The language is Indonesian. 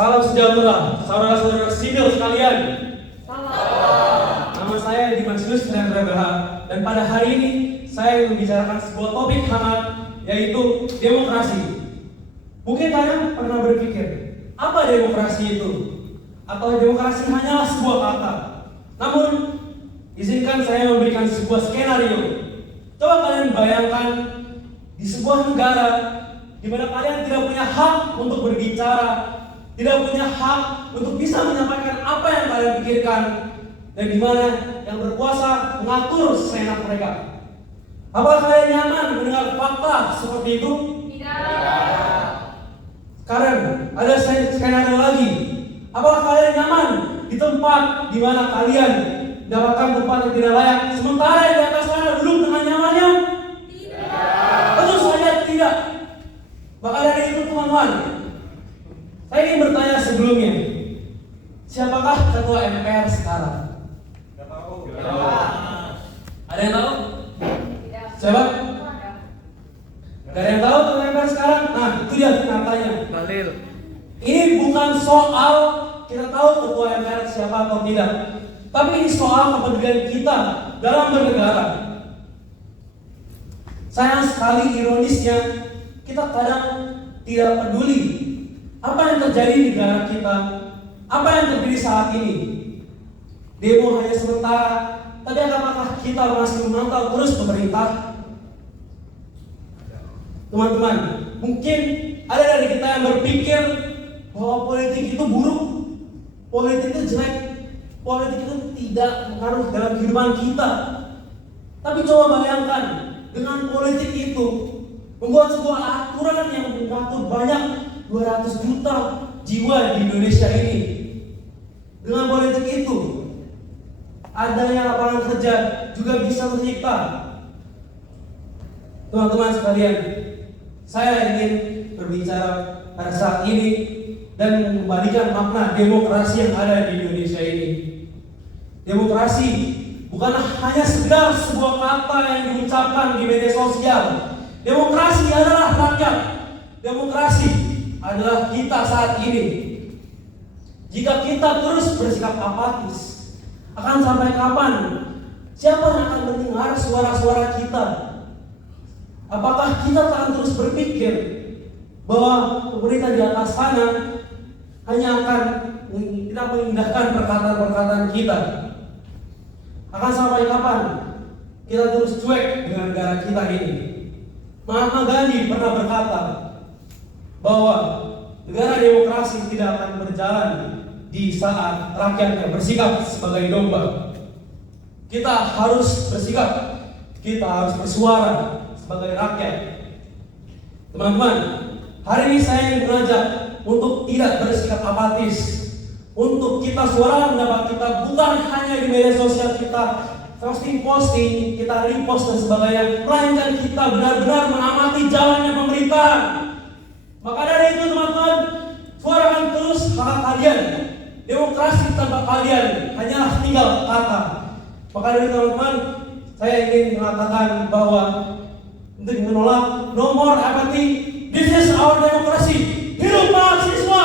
Salam sejahtera, saudara-saudara sipil sekalian. Nama saya Dimas Yus Hendra, dan pada hari ini saya membicarakan sebuah topik hangat, yaitu demokrasi. Mungkin kalian pernah berpikir, apa demokrasi itu? Atau demokrasi hanyalah sebuah kata? Namun, izinkan saya memberikan sebuah skenario. Coba kalian bayangkan di sebuah negara di mana kalian tidak punya hak untuk berbicara, tidak punya hak untuk bisa menyampaikan apa yang kalian pikirkan, dan di mana yang berkuasa mengatur seenak mereka. Apakah kalian nyaman mendengar fakta seperti itu? Tidak. Sekarang ada skenario lagi. Apakah kalian nyaman di tempat di mana kalian mendapatkan tempat yang tidak layak, sementara yang di atas sana duduk dengan nyamannya? Tidak. Tentu saja tidak. Maka dari itu teman-teman, saya ingin bertanya sebelumnya, siapakah ketua MPR sekarang? Tidak. Ada yang tahu? Tidak. Siapa? Ada. Gak ada yang tahu ketua MPR sekarang? Nah, itu dia katanya. Balil. Ini bukan soal kita tahu ketua MPR siapa atau tidak, tapi ini soal kepedulian kita dalam bernegara. Sayang sekali ironisnya, kita kadang tidak peduli apa yang terjadi di negara kita, apa yang terjadi saat ini. Demo hanya sementara, tapi apakah kita masih memantau terus pemerintah? Teman-teman, mungkin ada dari kita yang berpikir bahwa politik itu buruk, politik itu jelek, politik itu tidak mengaruh dalam kehidupan kita. Tapi coba bayangkan, dengan politik itu membuat sebuah aturan yang mengatur banyak 200 juta jiwa di Indonesia ini. Dengan politik itu, adanya lapangan kerja juga bisa tercipta. Teman-teman sekalian, saya ingin berbicara pada saat ini dan mengembalikan makna demokrasi yang ada di Indonesia ini. Demokrasi bukanlah hanya sekedar sebuah kata yang diucapkan di media sosial. Demokrasi adalah rakyat. Demokrasi adalah kita saat ini. Jika kita terus bersikap apatis, akan sampai kapan? Siapa yang akan mendengar suara-suara kita? Apakah kita akan terus berpikir bahwa pemerintah di atas sana hanya akan tidak mengindahkan perkataan-perkataan kita? Akan sampai kapan kita terus cuek dengan negara kita ini? Mahatma Gandhi pernah berkata bahwa negara demokrasi tidak akan berjalan di saat rakyatnya bersikap sebagai domba. Kita harus bersikap, kita harus bersuara sebagai rakyat. Teman-teman, hari ini saya ingin mengajak untuk tidak bersikap apatis, untuk kita suara pendapat kita bukan hanya di media sosial kita posting, kita repost dan sebagainya, melainkan kita benar-benar mengamati jalannya pemerintahan. Maka dari itu teman-teman, suarakan terus hak kalian. Demokrasi tanpa kalian hanyalah tinggal kata. Maka dari itu teman-teman, saya ingin mengatakan bahwa untuk menolak no more apathy, this is our democracy. Hidup mahasiswa!